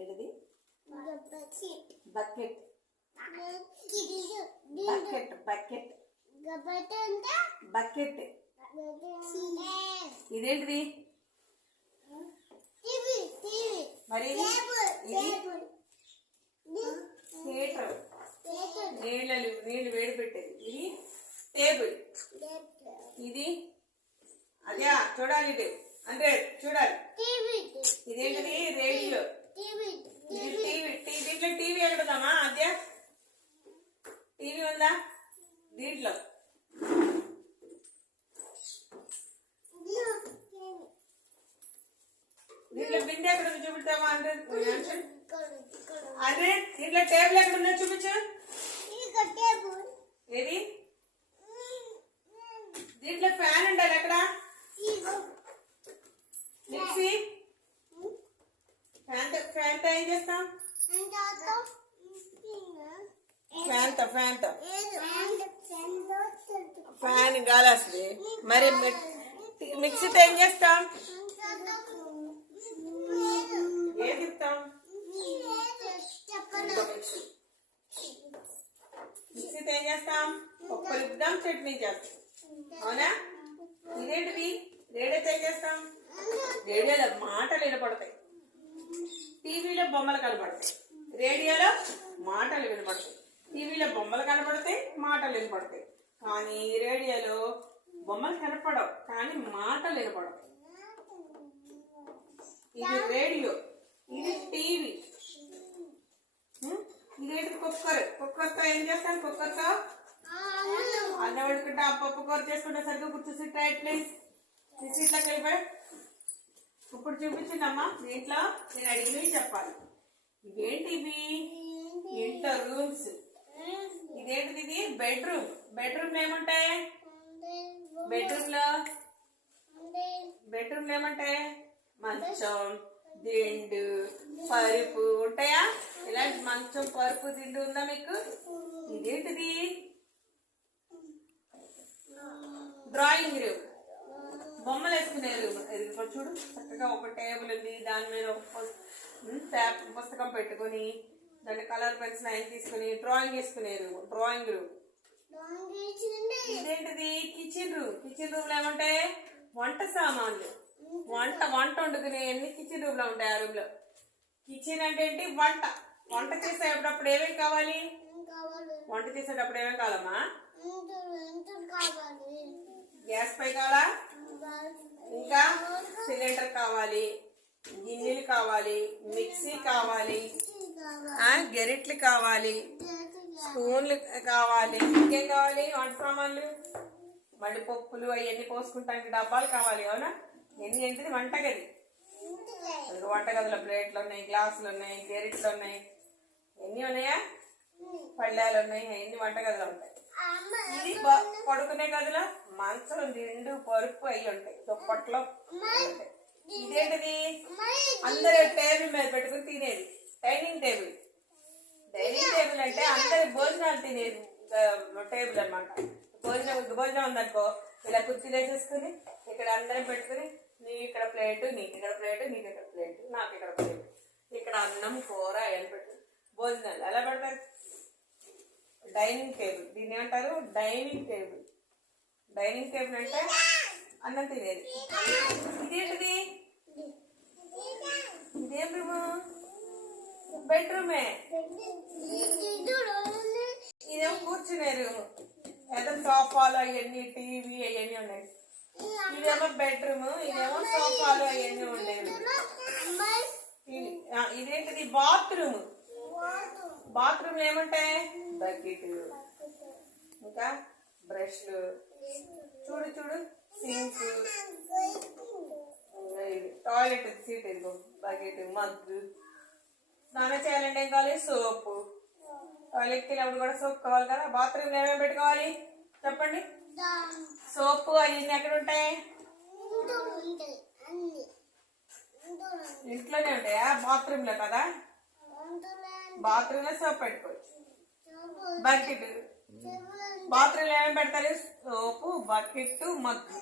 ఏంటిది? Bucket. Bucket bucket bucket. ఇదేంటిది? మరి హీటర్, నీళ్ళు వేడి పెట్టేది. ఇది టేబుల్. ఇది అదే చూడాలి, ఇది అంటే చూడాలి. ఇదేంటిది? రేడియో. ఇది టీవీ. దీంట్లో టీవీ ఎక్కడుందమ్మా? అదే టీవీ ఉందా దీంట్లో? దీంట్లో బిందె ఎక్కడ చూపిస్తామా? అంటే అదే దీంట్లో టేబుల్ ఎక్కడుందో చూపించు. ఏది? దీంట్లో ఫ్యాన్ ఉండాలి. ఎక్కడ? మిక్సీ. ఫ్యాన్తో ఏం చేస్తాం? ఫ్యాన్తో ఫ్యాన్ గాలి వస్తుంది. మరి మిక్సీతో ఏం చేస్తాం? ఏది ఇస్తాం? మిక్సీతో ఏం చేస్తాం? పప్పులు ఇద్దాం, చట్నీ చేస్తాం. అవునా? ఇదేంటిది? రేడియోతో ఏం చేస్తాం? రేడియోలో మాటలు వినపడతాయి, టీవీలో బొమ్మలు కనపడతాయి. రేడియోలో మాటలు వినపడతాయి, టీవీలో బొమ్మలు కనపడతాయి, మాటలు వినపడతాయి. కానీ రేడియోలో బొమ్మలు కనపడవు, కానీ మాటలు వినపడవు. ఇది రేడియో, ఇది టీవీ. ఇదేంటి? కుక్కర్తో ఏం చేస్తాను? కుక్కర్తో అన్నం వండుకుంటా, పప్పు కూర చేసుకుంటా. సరిగ్గా కూర్చోసి టైట్ ప్లీజ్. సీట్లోకి వెళ్ళిపోయి ఇప్పుడు చూపించిందమ్మా. దీంట్లో నేను అడిగినవి చెప్పాలి. ఇవేంటివి? ఇంట్లో రూమ్స్. ఇదేంటిది? ఇది బెడ్రూమ్. బెడ్రూమ్ ఏముంటాయి? బెడ్రూమ్ ఏమంటాయి? మంచం, దిండు, పరుపు ఉంటాయా? ఇలాంటి మంచం, పరుపు, దిండు ఉందా మీకు? ఇదేంటిది? Drawing room. బొమ్మలు వేసుకునే రూమ్. ఇది చూడు, చక్కగా ఒక టేబుల్ ఉంది, దాని మీద ఒక పుస్తకం పెట్టుకొని దాన్ని కలర్ పెన్సిల్ ఆయన తీసుకుని డ్రాయింగ్ వేసుకునే రూమ్, డ్రాయింగ్ రూమ్. ఇదేంటిది? Kitchen room. కిచెన్ రూమ్ లో ఏమంటాయి? వంట సామాన్లు. వంట వండుకునే అన్ని కిచెన్ రూమ్ లో ఉంటాయి. ఆ రూమ్ లో కిచెన్ అంటే ఏంటి? వంట చేసేటప్పుడు ఏమేమి కావాలి? వంట చేసేటప్పుడు ఏమేమి కావాలమ్మా? గ్యాస్ పై కావాలా? ఇంకా సిలిండర్ కావాలి, గిన్నెలు కావాలి, మిక్సీ కావాలి, గెరిట్లు కావాలి, స్పూన్లు కావాలి. ఇంకేం కావాలి? వంట సామాన్లు. మళ్ళీ పప్పులు అవన్నీ పోసుకుంటానికి డబ్బాలు కావాలి. అవునా? ఏంటిది? వంటగది. వంటగదిలో ప్లేట్లు ఉన్నాయి, గ్లాసులు ఉన్నాయి, గెరిట్లు ఉన్నాయి. ఎన్ని ఉన్నాయా? పళ్ళాలు ఉన్నాయి. ఎన్ని వంటగదిలో ఉంటాయి. ఇది పడుకునే గదిలో మంచం, దిండు, పరుపు అవి ఉంటాయి. దుప్పట్లో ఉంటాయి. ఇదేంటిది? అందరూ టేబుల్ మీద పెట్టుకుని తినేది డైనింగ్ టేబుల్. డైనింగ్ టేబుల్ అంటే అందరు భోజనాలు తినేది టేబుల్ అనమాట. భోజనం ఉందనుకో, ఇలా కుర్చీలు వేసేసుకుని ఇక్కడ అందరం పెట్టుకుని నీ ఇక్కడ ప్లేటు, నీకు ఇక్కడ ప్లేటు, నీకు ఇక్కడ ప్లేటు, నాకు ఇక్కడ ప్లేటు, ఇక్కడ అన్నం, కూర అవన్నీ పెట్టు. భోజనాలు ఎలా పెడతారు? Dining table. దీన్ని ఏమంటారు? Dining table. డైనింగ్ టేబుల్ అంటే అన్నం తినేది. ఇదేంటిది? ఇదేం రూము? బెడ్రూమే. ఇదేమో కూర్చునే రూము. ఏదో సోఫాలు అవన్నీ, టీవీ అవన్నీ ఉన్నాయి. ఇదేమో బెడ్రూమ్, ఇదేమో సోఫాలు అవన్నీ ఉండేవి. ఇదేంటిది? బాత్రూమ్. బాత్రూమ్ ఏముంటాయి? బకెట్, ఇంకా బ్రష్లు, చూడు సింక్, టాయిలెట్ సీట్, ఇదిగో బకెట్, మగ్గు. స్నానం చేయాలంటే ఏం కావాలి? సోపు. టాయిలెట్కి వెళ్ళినప్పుడు కూడా సోప్ కావాలి కదా. బాత్రూమ్లో ఏమేమి పెట్టుకోవాలి చెప్పండి? సోపు అవన్నీ ఎక్కడ ఉంటాయి? ఇంట్లోనే ఉంటాయా? బాత్రూంలో కదా. బాత్రూంలో సోప్ పెట్టుకోవచ్చు. బకెట్. బాత్రూంలో ఏమేమి పెడతారు? సోపు, బకెట్, మగ్గు.